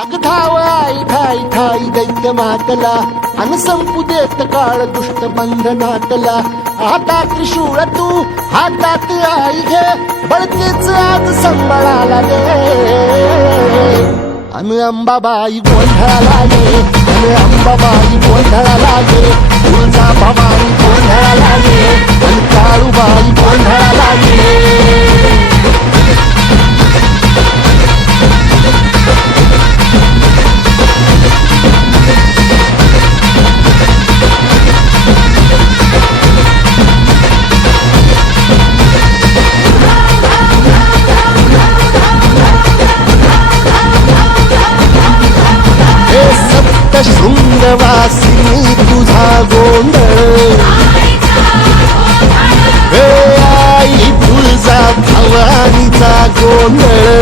अग धाव आई ठाई ठाई दैत्य मातला अन संपू देत काळ दुष्ट बंधनातला आता त्रिशूळ तू हातात आई घे बळतेच आज संबळाला दे अन अंबाबाई गोंधळाला ये अन अंबाबाई गोंधळाला ये तुळजा भवानी गोंधळाला ये अन काळूबाई गोंधळाला ये शृंगवासिनी तुझा गोंधळ हे आई तुळजा भवानीचा गोंधळ